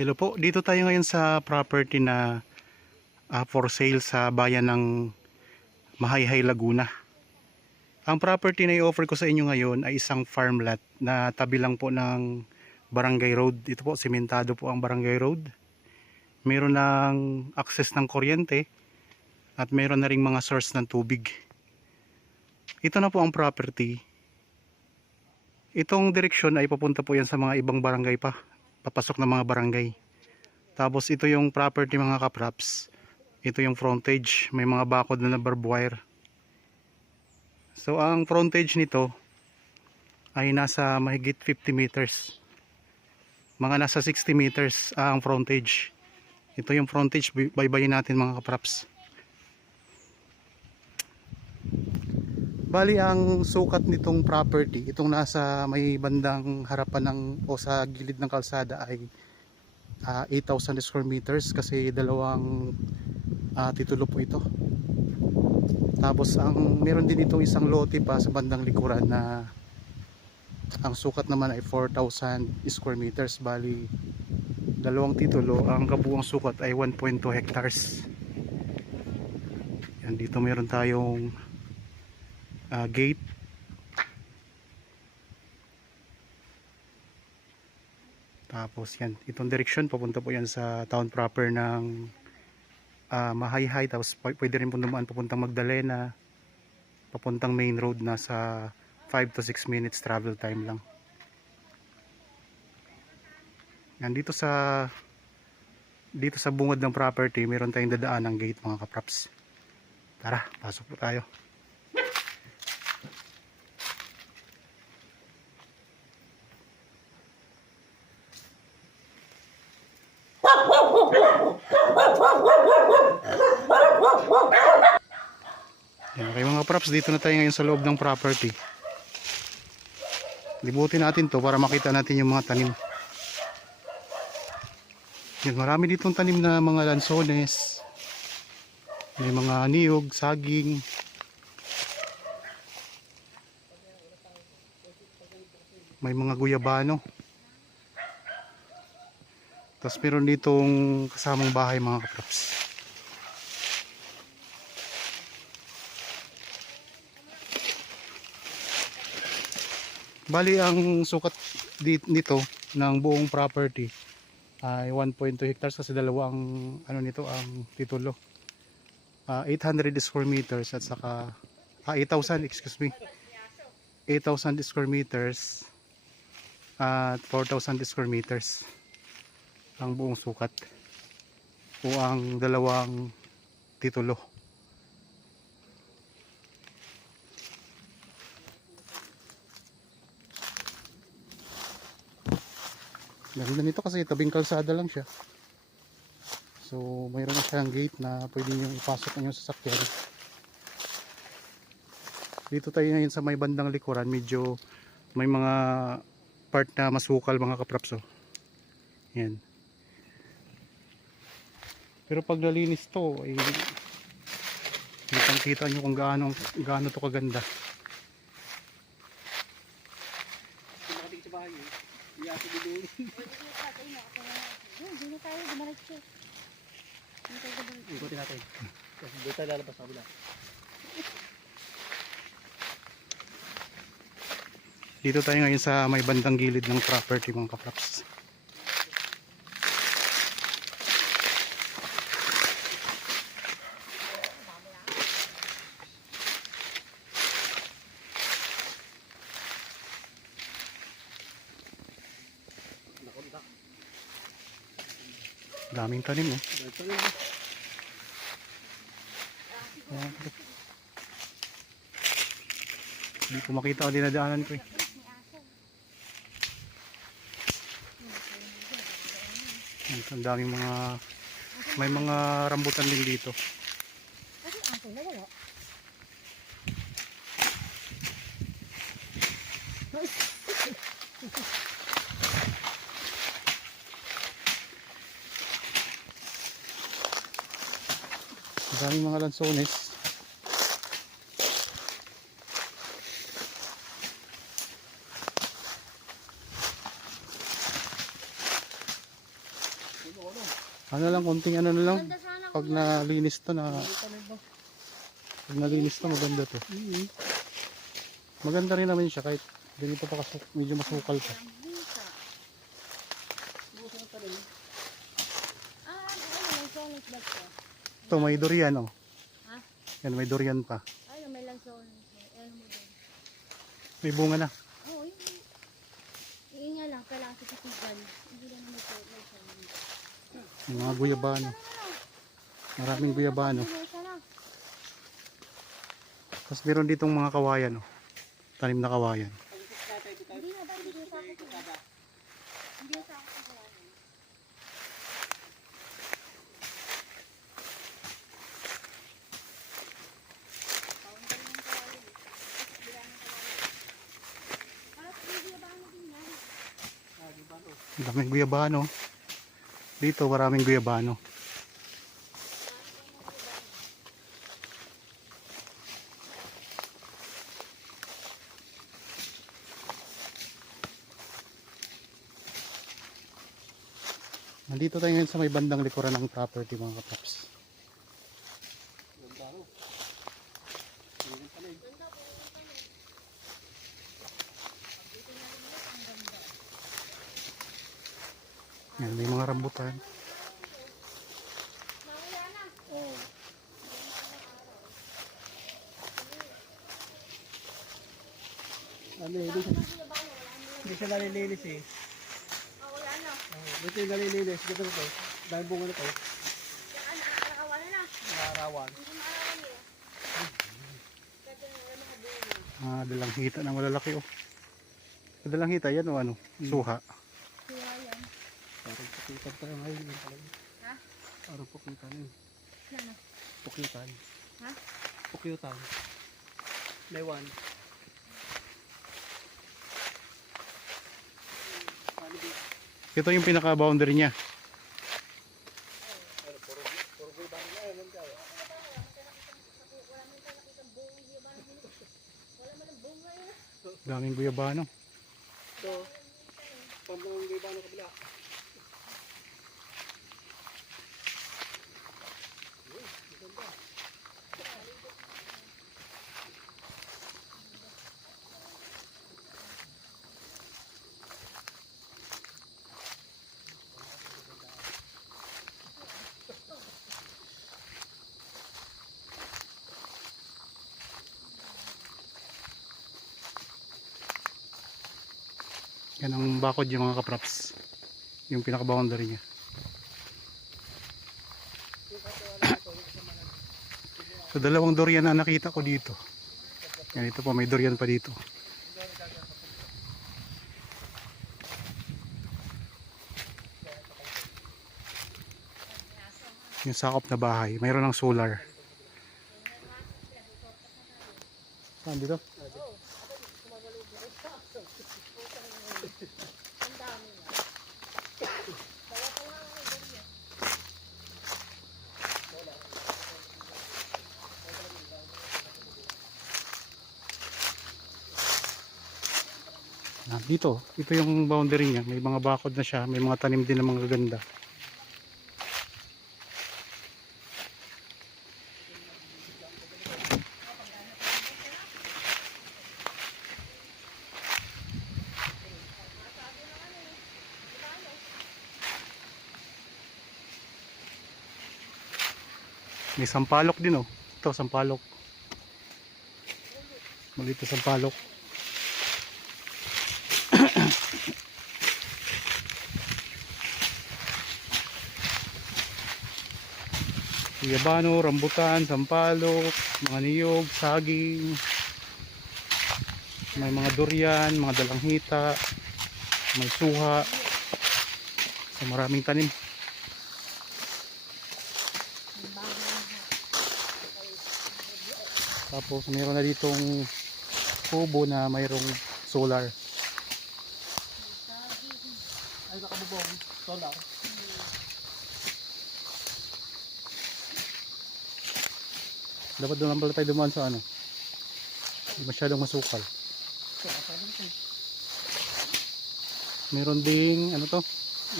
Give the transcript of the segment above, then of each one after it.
Hello po, dito tayo ngayon sa property na for sale sa bayan ng Mahayhay, Laguna. Ang property na i-offer ko sa inyo ngayon ay isang farmland na tabi lang po ng Barangay Road. Ito po, simentado po ang Barangay Road. Meron ng access ng kuryente at meron na ring mga source ng tubig. Ito na po ang property. Itong direksyon ay papunta po yan sa mga ibang barangay pa. Papasok ng mga barangay. Tapos ito yung property mga kapraps. Ito yung frontage, may mga bakod na barbed wire. So ang frontage nito ay nasa mahigit 50 meters. Mga nasa 60 meters ang frontage. Ito yung frontage, baybayin natin mga kapraps. Bali ang sukat nitong property, itong nasa may bandang harapan ng o sa gilid ng kalsada ay 8,000 square meters kasi dalawang titulo po ito. Tapos meron din itong isang lote pa sa bandang likuran na ang sukat naman ay 4,000 square meters. Bali dalawang titulo, ang kabuuang sukat ay 1.2 hectares. Yan, dito meron tayong gate. Tapos yan, itong direksyon papunta po yan sa town proper ng Mahayhay. Tapos pwede rin po dumaan papuntang Magdalena, papuntang main road, nasa 5 to 6 minutes travel time lang. Yan, dito sa bungad ng property meron tayong dadaan ng gate mga kapraps. Tara, pasok po tayo. Yan, okay mga props, dito na tayo ngayon sa loob ng property. Libutin natin to para makita natin yung mga tanim. Yan, marami ditong tanim na mga lansones. May mga niyog, saging. May mga guyabano. Tapos meron ditong kasamang bahay mga kaprops. Bali ang sukat nito ng buong property ay 1.2 hectares kasi dalawang nito ang titulo. 800 square meters at saka 8,000, excuse me. 8,000 square meters at 4,000 square meters ang buong sukat o ang dalawang titulo. Ganda nito kasi tabing kalsada lang siya. So mayroon na siyang gate na pwede nyo ipasok ang inyong sasakyan. Dito tayo ngayon sa may bandang likuran, medyo may mga part na masukal mga kapraps. Yan. Pero pag nalinis to, kita nyo kung gaano to kaganda. Ikutin natin. Kasi dito tayo lalabas sa kabila. Dito tayo ngayon sa may bandang gilid ng property mga kapraps. Daming tanim eh. Hindi ko makita ang dinadaanan ko eh. Ang daming may mga rambutan din dito. Ang daming mga lansones. Ano lang, konting ano na lang. Ganda sana Pag kuya. nalinis to na, pag nalinis to maganda to. Maganda rin naman siya kahit ganito pa medyo masukal pa. Ang bisa. Ano, lansones ba ito? Ito may durian oh. Ha? Yan may durian pa. Ay, may lansones. Ano mo din? May bunga na. Oo, yun. Yung nga lang, kailangan sa titigan. Hindi lang may lansones. Yung mga guyabano. Maraming guyabano. Tapos meron ditong mga kawayan oh. Tanim na kawayan. Hindi na, dahil dito sa ako. Hindi na sa ako. Ang daming guyabano. Dito maraming guyabano. Nandito tayo ngayon sa may bandang likuran ng property mga kapaps. Yan, may mga rambutan. Oo. Ano eh, hindi siya nalilinis eh. Wala na. Dito yung nalilinis. Dito na to. Dahil bunga na to. Nakakawan na. Nakarawan. Hindi maarawan eh. Kasi wala makabunga. Dalang hita na malalaki oh. Dalang hita yan o ano? Suha. Kaya yan. Parang pukitan tayo ngayon. Ha? Parang pukitan yun. Ano? Pukitan. Ha? Pukitan. May one. Ito yung pinaka-boundary niya. Daming guyabano. So, pambangang iba ng kabila. Yan ang bakod yung mga kapraps. Yung pinaka-boundary niya. So dalawang durian na nakita ko dito. Yan ito po, may durian pa dito. Yung sakop na bahay, mayroon ng solar. Saan dito? Dito, ito yung boundary niya. May mga bakod na siya, may mga tanim din ng mga ganda. May sampalok din oh. Ito sampalok. Malito sampalok. Guyabano, rambutan, sampalok, mga niyog, saging. May mga durian, mga dalanghita, may suha. So maraming tanim. Tapos mayroon na ditong kubo na mayroong solar. Ay, nakabubong. Solar. Dapat doon lang pala tayo dumaan sa ano. Hindi masyadong masukal. Meron ding ano to,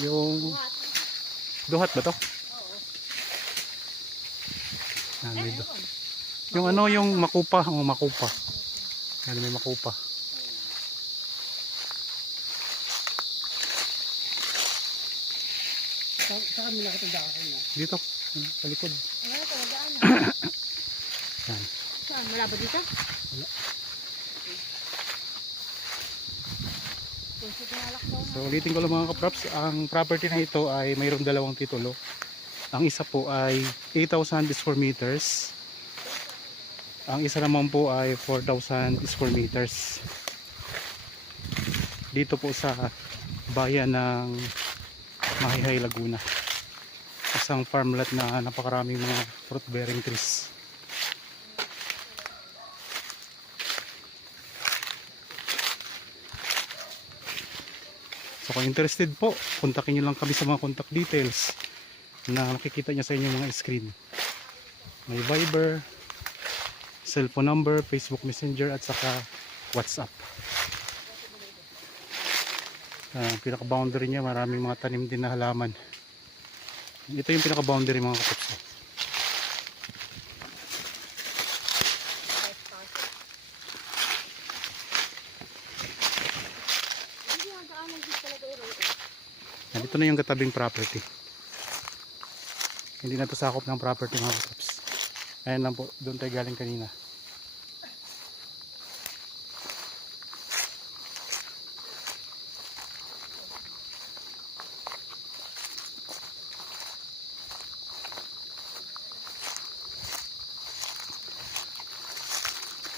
yung Duhat ba to? Oo. Yan, may Ewan. yung ano, yung makupa. Oh, makupa. Yan, may makupa. Saan mo nakita ang daka kanina? Dito, sa likod. Wala to, daan na. Yan. Saan? Malabo dito? Wala. Kung sinalak daw So ulitin ko lang mga kaprops, ang property na ito ay mayroong dalawang titulo. Ang isa po ay 8,000 square meters. Ang isa naman po ay 4,000 square meters. Dito po sa bayan ng Mahihay, Laguna. Isang farmland na napakaraming mga fruit bearing trees. So kung interested po, kontakin nyo lang kami sa mga contact details na makikita nyo sa inyong mga screen. May Viber, cellphone number, Facebook Messenger at saka WhatsApp. Ang pinaka-boundary niya, maraming mga tanim din na halaman. Ito yung pinaka-boundary mga kapuso. Hindi ang daanan dito talaga ito. Dito na yung katabing property. Hindi na to sakop ng property mga kapuso. Ayan lang po, doon tayo galing kanina.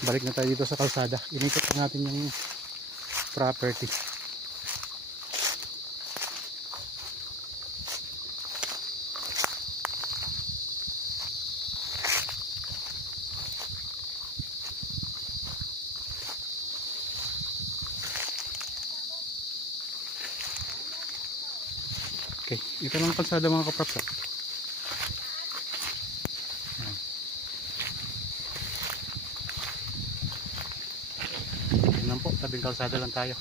Balik na tayo dito sa kalsada. Inikot natin yung property. Okay, ito lang ang kalsada mga kaprops. Yan lang po, tabing kalsada lang tayo.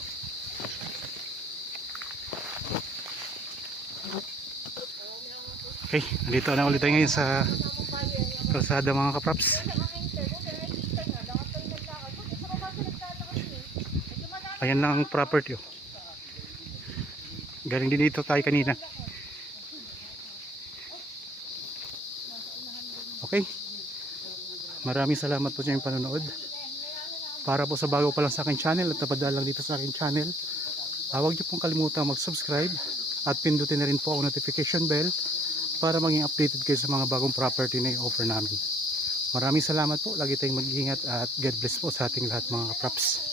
Okay, nandito na ulit tayo ngayon sa kalsada mga kaprops. Ayan lang ang property. Oh. Galing din dito tayo kanina. Okay. Maraming salamat po sa inyong panonood. Para po sa bago pa lang sa aking channel at napadala lang dito sa aking channel, huwag niyo pong kalimutan mag-subscribe at pindutin na rin po ang notification bell para maging updated kayo sa mga bagong property na i-offer namin. Maraming salamat po. Lagi tayong mag-iingat at God bless po sa ating lahat mga kaprops.